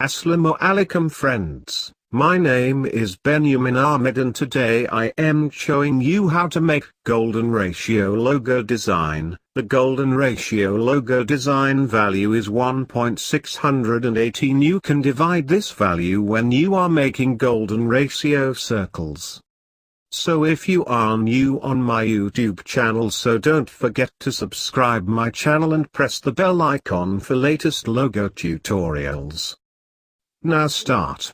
Assalamu alaikum friends, my name is Benjamin Ahmed and today I am showing you how to make golden ratio logo design. The golden ratio logo design value is 1.618. You can divide this value when you are making golden ratio circles. So if you are new on my YouTube channel, so don't forget to subscribe my channel and press the bell icon for latest logo tutorials. Now start.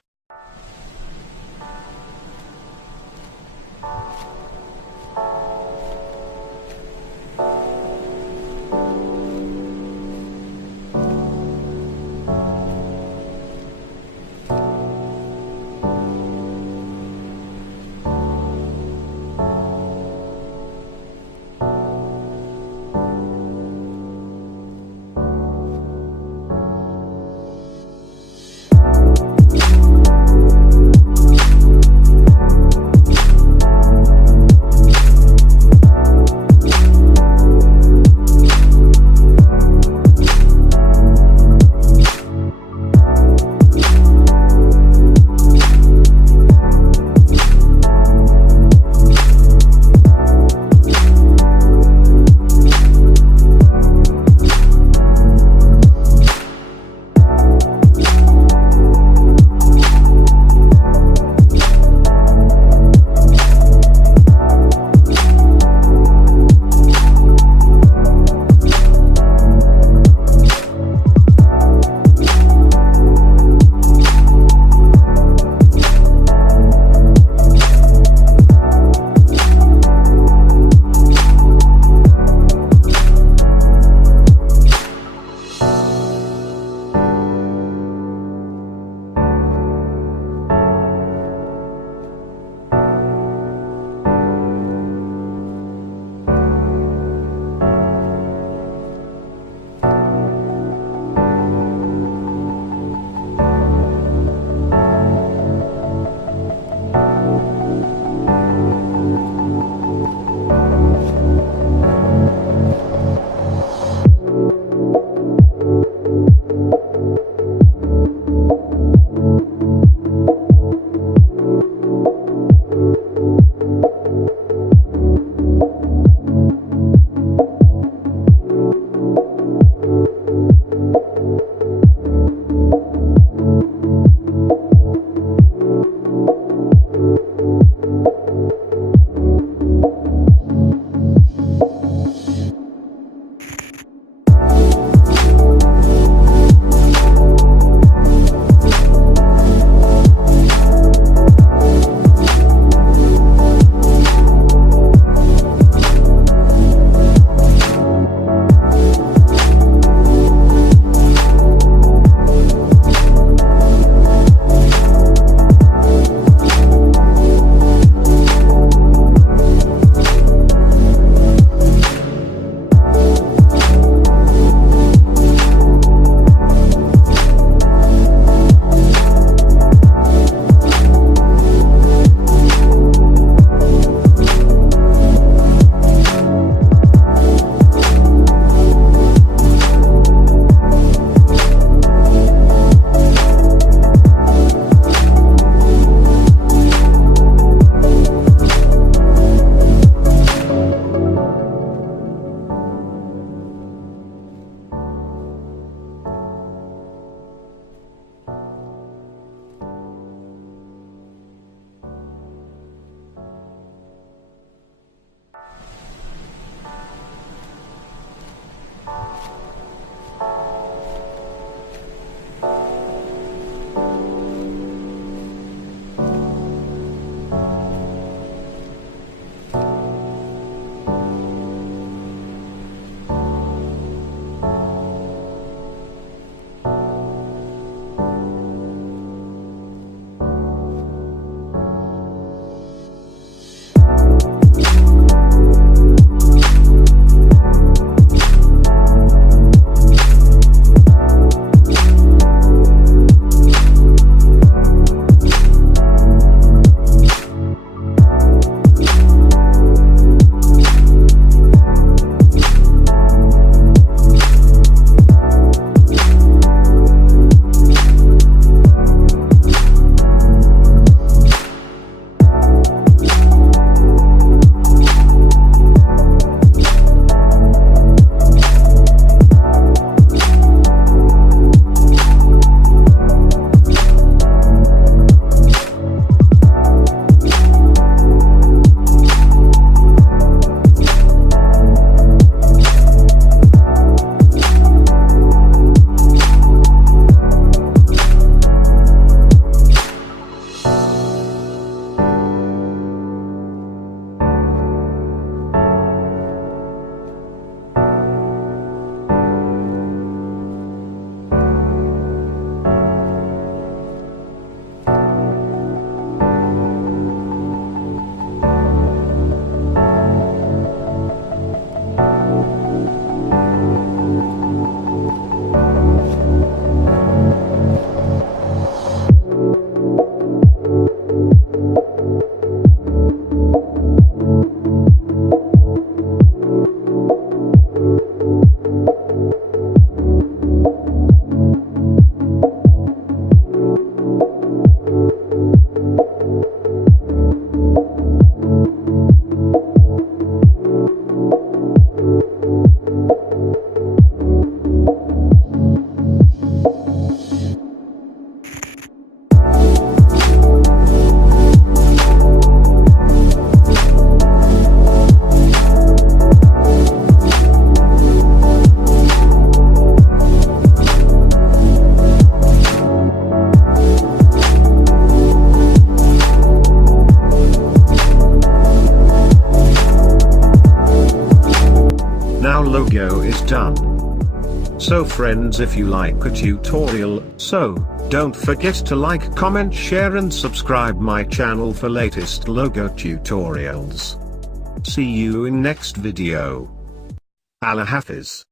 video is done. So friends, if you like a tutorial, don't forget to like, comment, share and subscribe my channel for latest logo tutorials. See you in next video. Allah Hafiz.